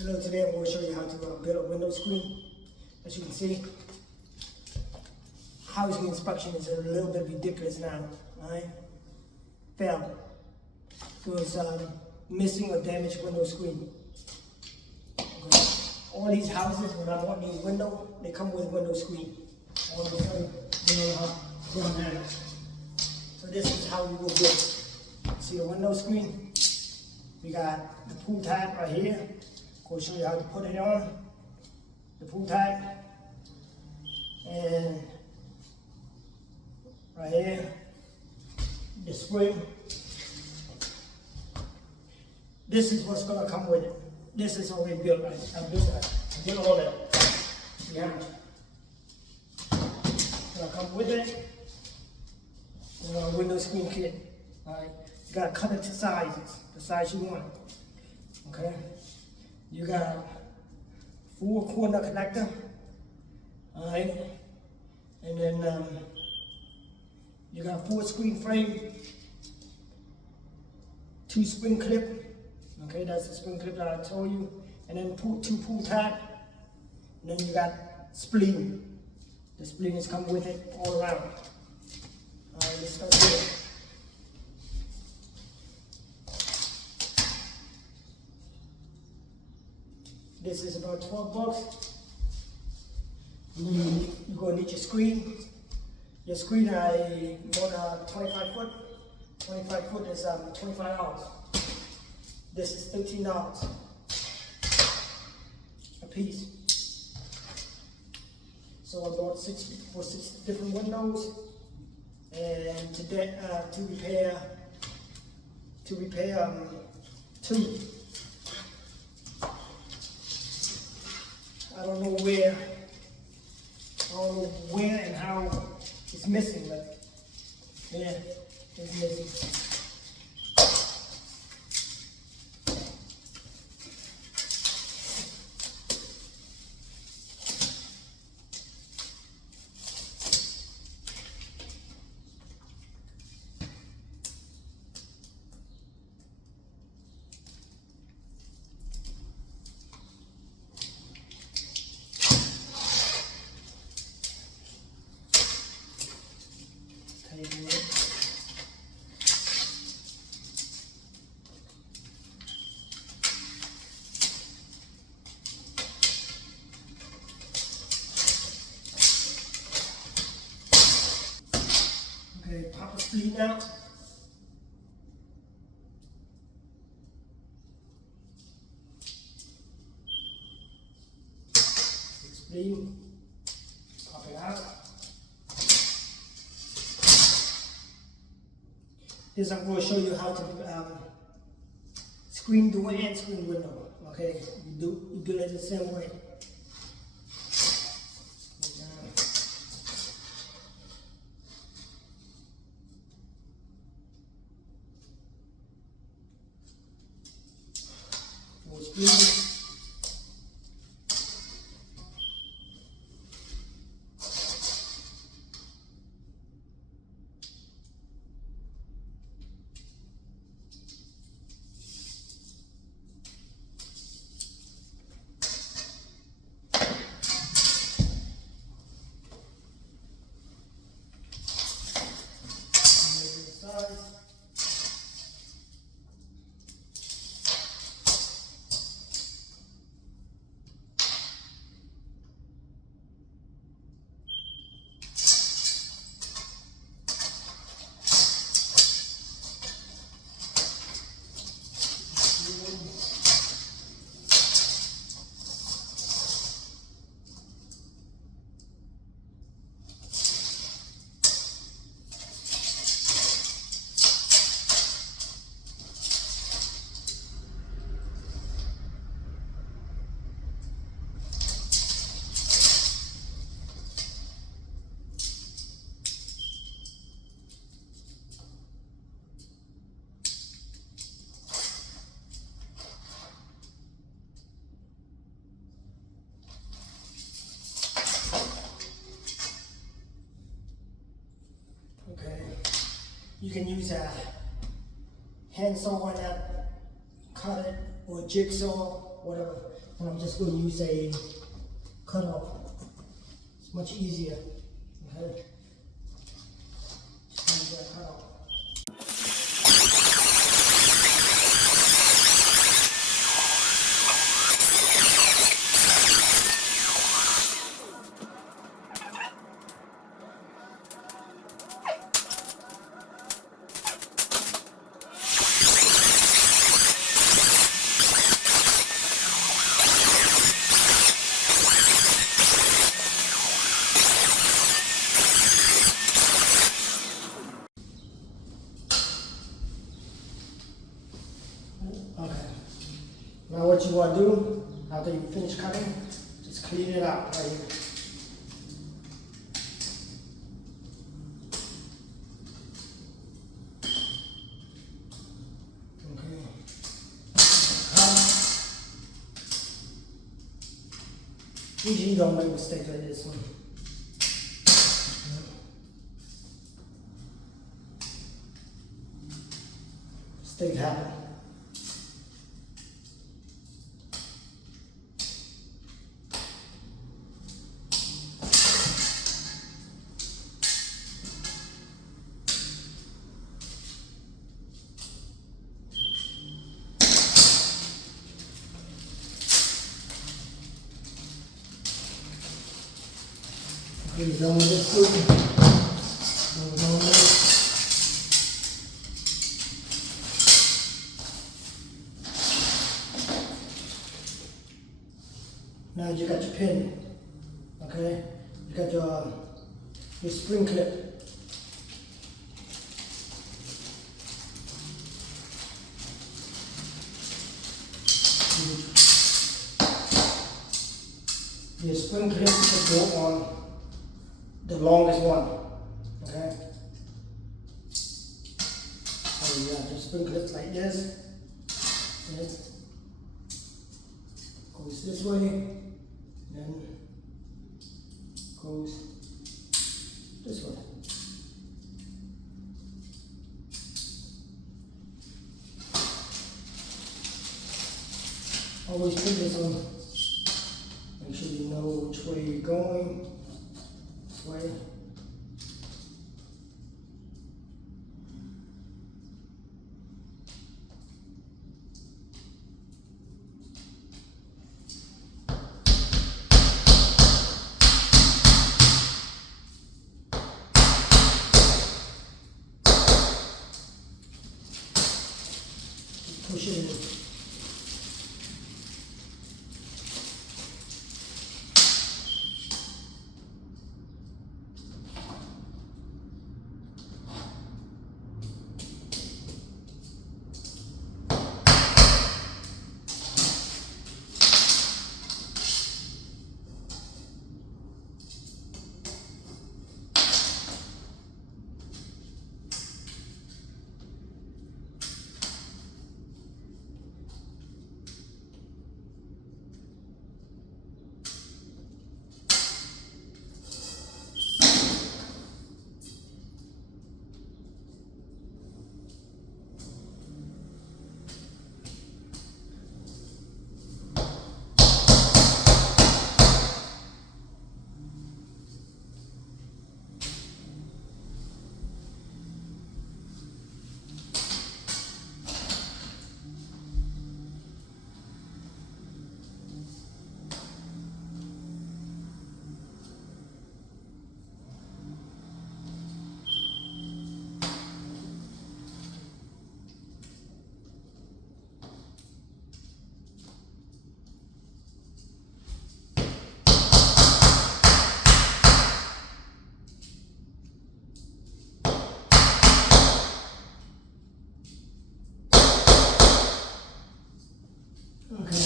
Hello, today I'm going to show you how to build a window screen. As you can see, housing inspection is a little bit ridiculous now, right? Failed. It was missing or damaged window screen. Okay. All these houses, when I bought these windows, they come with a window screen. All of a sudden, they don't know how to run that. So this is how we will build it. See the window screen? We got the pull tab right here. I'll show you how to put it on, the pull tab, and right here, the spring. This is what's gonna come with it. This is already built, right? I built all that. Yeah. Gonna come with it. Window screen kit. Alright. You gotta cut it to sizes, the size you want. Okay. You got 4 corner connector, all right, and then you got 4 screen frame, 2 spring clip, okay, that's the spring clip that I told you, and then 2 pull tab, and then you got spleen. The spleen is come with it all around. All right, let's start here. This is about 12 bucks. You're going to need your screen. Your screen, I bought 25 foot. 25 foot is $25. This is $13 a piece. So I bought 6 different windows, and to repair 2. I don't know where and how it's missing, but yeah, it's missing. Okay, pop the spleen out. Spleen, pop it out. This I'm going to show you how to screen door and screen window. Okay, you do it the same way. You can use a hand saw on that, cut it, or a jigsaw, whatever. And I'm just going to use a cutoff. It's much easier. Okay. Just use that cutoff. Okay. Now what you want to do, after you finish cutting, just clean it out right here. Okay. Usually you don't make mistakes like this one. Mistakes happen. Okay, done with this food. Now you got your pin, okay? You got your spring clip. Your spring clip should go on the longest one, okay? So you have your spring clip like this. It goes this way, then goes this way. Always put this on. Make sure you know which way you're going. This way. Push it in. Okay.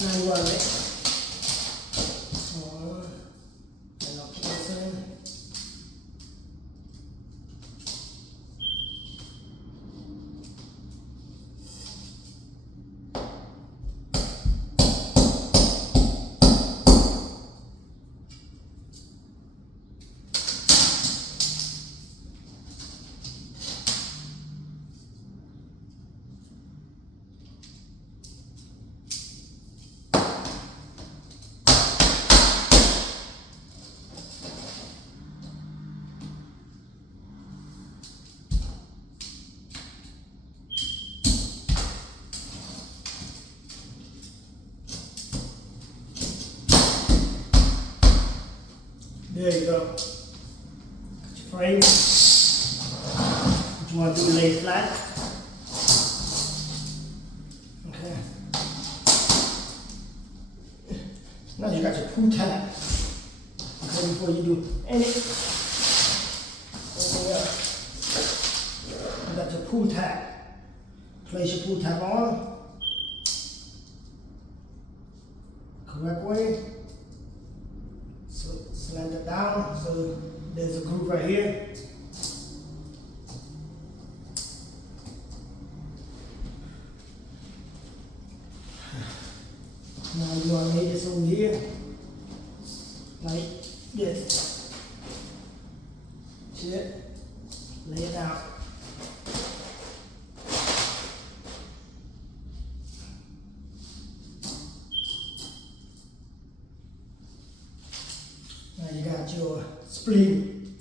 Now you want it. And I'll put this in. There you go. Got your frame. What you want to do, lay it flat. Okay. Now you got your pull tab. Okay, before you do anything else, you got your pull tab. Place your pull tab on. Correct way. So slant it down. So there's a groove right here. Now you want to lay this over here, like this. Shit. Lay it out. Now you got your spleen.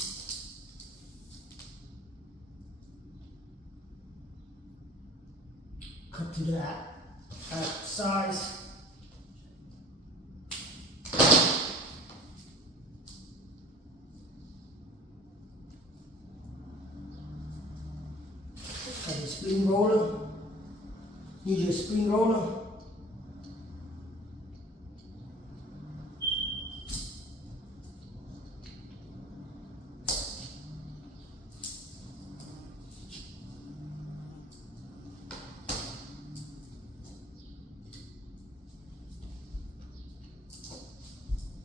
Cut to that size. Got your spring roller. Use your spring roller.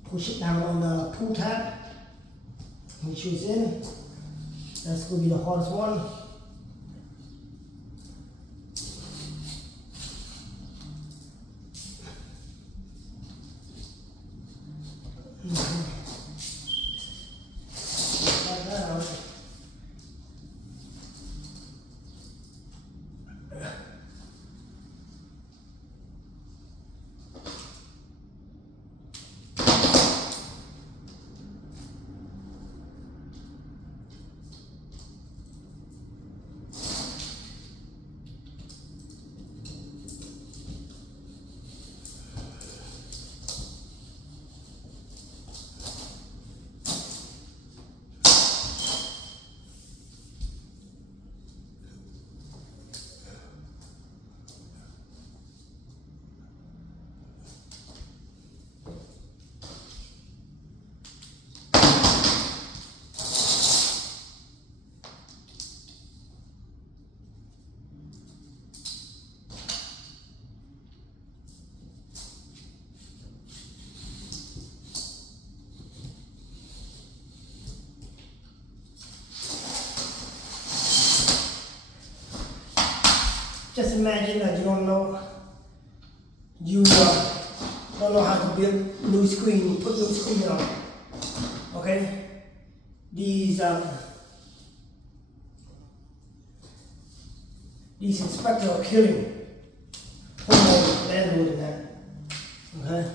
Push it down on the pull tab. Make sure it's in. That's going to be the hardest one. Just imagine that you don't know how to build new screen, put new screen on. Okay? These inspectors are killing homeowners, landlords and that. Okay?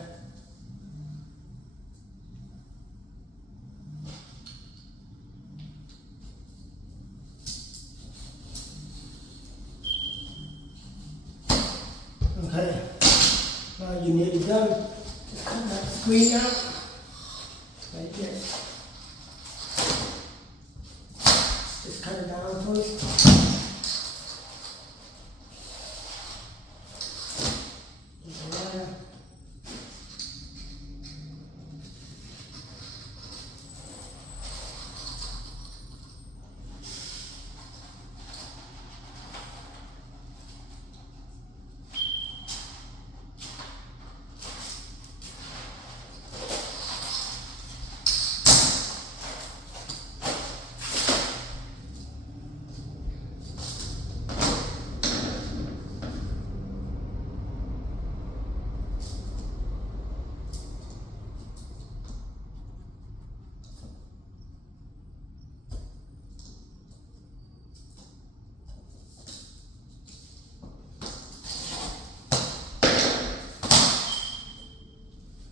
Okay, now you're nearly done. Just cut that screen out, like this. Just cut it down first.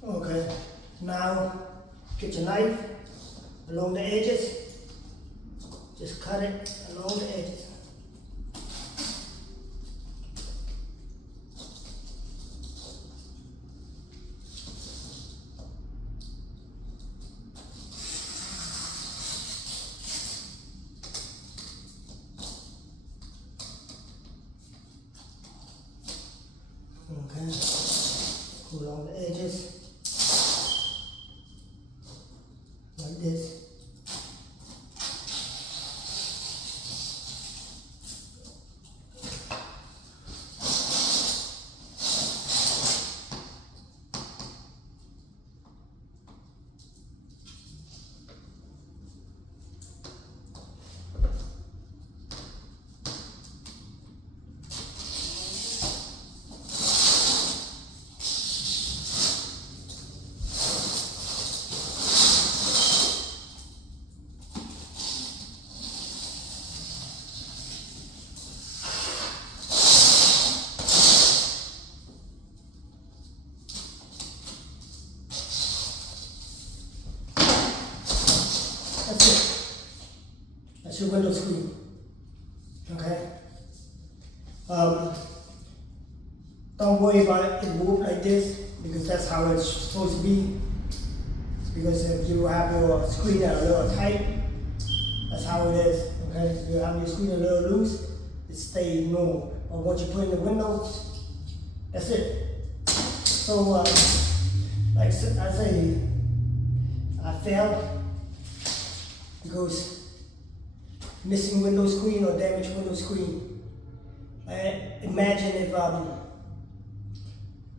Okay, now get your knife along the edges. Just cut it along the edges. Go along the edges. Like this. That's it. That's your window screen. Okay? Don't worry about it move like this because that's how it's supposed to be. Because if you have your screen a little tight, that's how it is. Okay? If you have your screen a little loose, it stays normal. But once you put in the window, that's it. So, like I say, I failed because missing window screen or damaged window screen. Imagine if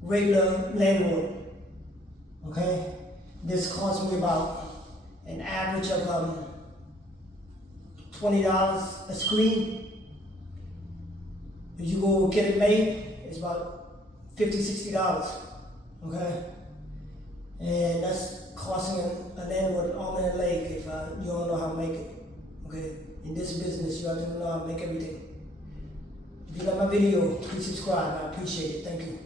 regular landlord, okay, this cost me about an average of $20 a screen. If you go get it made, it's about $50, $60, okay? And that's costing a landlord an arm and a leg if you don't know how to make it, okay? In this business, you have to know how to make everything. If you like my video, please subscribe. I appreciate it. Thank you.